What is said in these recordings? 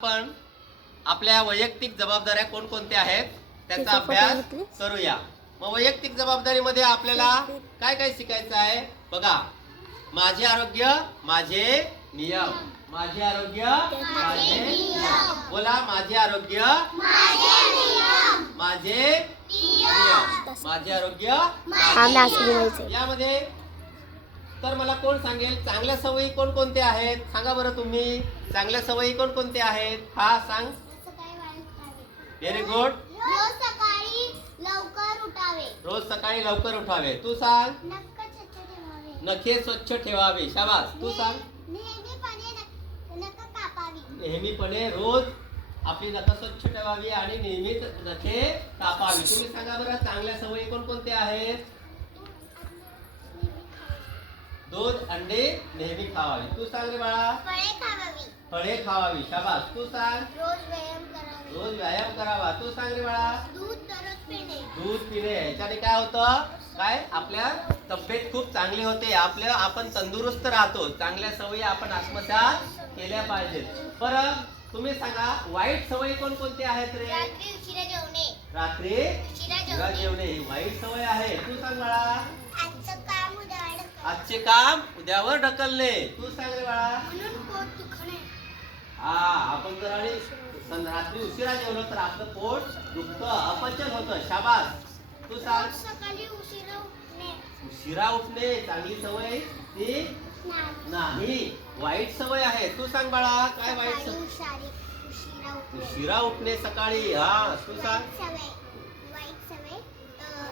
आपण आपल्या वैयक्तिक जबाबदाऱ्या कोणकोणत्या आहेत त्याचा अभ्यास करूया। मग वैयक्तिक जबाबदारीमध्ये आपल्याला काय काय शिकायचं आहे बघा। माझे आरोग्य माझे नियम, माझे आरोग्य माझे नियम। बोला, माझे आरोग्य माझे नियम, माझे नियम, माझे आरोग्य माझे। यामध्ये तर मला कोण सांगेल चांगल्या सवयी कोणकोणत्या आहेत? सांगा बरं तुम्ही, चांगल्या सवयी कोणकोणत्या आहेत? हा सांग। Very good. रोज सकाळी लवकर उठावे, रोज सकाळी लवकर उठावे। तू सांग। नख स्वच्छ ठेवावे, नखे स्वच्छ ठेवावे। शाबास। तू सांग। नेहमीपणे नख कापावी, नेहमीपणे रोज आपली नख स्वच्छ ठेवावी आणि नेहमीच नखे कापावी। तुम्ही सांगा बरं चांगल्या सवयी कोणकोणत्या आहेत? दूध अंडे नेहमी खावावी। तू सांग रे बाळा। फळे खावावी, फळे खावावी। शाबास। तू सांग। रोज व्यायाम करावा, रोज व्यायाम करावा। तू सांग रे बाळा। दूध दररोज पिणे, दूध पिणे। याच्याने काय होतं? काय आपल्या तब्येत खूप चांगली होते, आपण तंदुरुस्त राहतो। चांगल्या सवयी आपण आत्मसात केल्या पाहिजेत। परत तुम्ही सांगा वाईट सवयी कोणकोणत्या आहेत रे? रात्री उशिरा जेवणे, रात्री उशिरा जेवणे ही वाईट सवय आहे। तू सांग बाळा। आजचं काम उद्या आजचे काम उद्यावर ढकलणे। तू सांग रे बाळा। म्हणून पोट दुखणे, आपण जर रात्री उशिरा जेवलो तर आपलं पोट दुखतं, अपचन होतं। शाबास। तू सांग। रोज सकाळी उशिरा उठणे, उशिरा उठणे चांगली सवय ती नाही, वाईट सवय आहे। तू सांग बाळा काय वाईट सवय? उशिरा उठणे, उशिरा उठणे सकाळी। हा तू सांग। वाईट सवय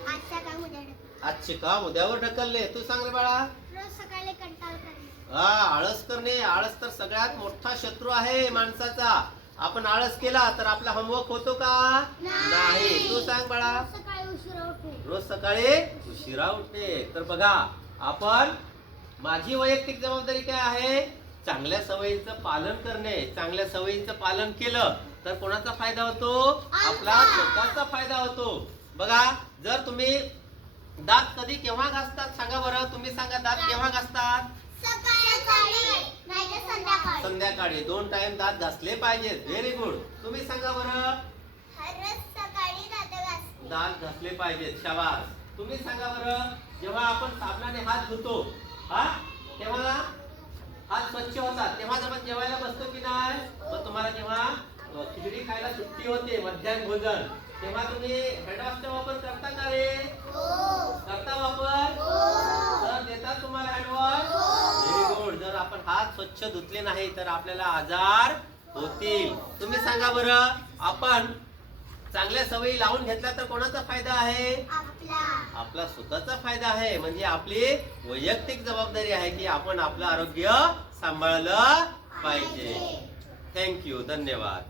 आजचं काम उद्या ढकलणे, आजचे काम उद्यावर ढकलणे। तू सांग रे बाळा। रोज सकाळी कंटाळा करणे, आळस करणे। आळस तर सगळ्यात मोठा शत्रू आहे माणसाचा। आपण आळस केला तर आपला होमवर्क होतो का? नाही। तू सांग बाळा। सकाळी उशिरा उठणे, रोज सकाळी उशिरा उठणे। तर बघा, आपण माझी वैयक्तिक जबाबदारी काय आहे? चांगल्या सवयींचं पालन करणे। चांगल्या सवयींचं पालन केलं तर कोणाचा फायदा होतो? आपला स्वतःचा फायदा होतो। बघा, जर तुम्ही दात कधी केव्हा घासतात सांगा बरं। तुम्ही सांगा, दात केव्हा घासतात? संध्याकाळी 2 टाइम दात घासले पाहिजेत। Very good. तुम्ही सांगा बरं। दात घासले पाहिजेत। शाबास। तुम्ही सांगा बरं, जेव्हा आपण साबणाने हात धुतो तेव्हा हात स्वच्छ होतात, तेव्हा आपण जेवायला बसतो की नाही? मग तुम्हाला जेव्हा खिचडी खायला सुट्टी होते, मध्याह्न भोजन, तेव्हा तुम्ही हँडवॉशचा वापर करता का रे? करता वापर? तर देतात तुम्हाला हँडवॉश? Very good. जर आपण हात स्वच्छ धुतले नाही तर आपल्याला आजार होतील। तुम्ही सांगा बरं, आपण चांगल्या सवयी लावून घेतल्या तर कोणाचा फायदा आहे? आपला स्वतःचा फायदा आहे। म्हणजे आपली वैयक्तिक जबाबदारी आहे की आपण आपलं आरोग्य सांभाळलं पाहिजे। थँक्यू, धन्यवाद।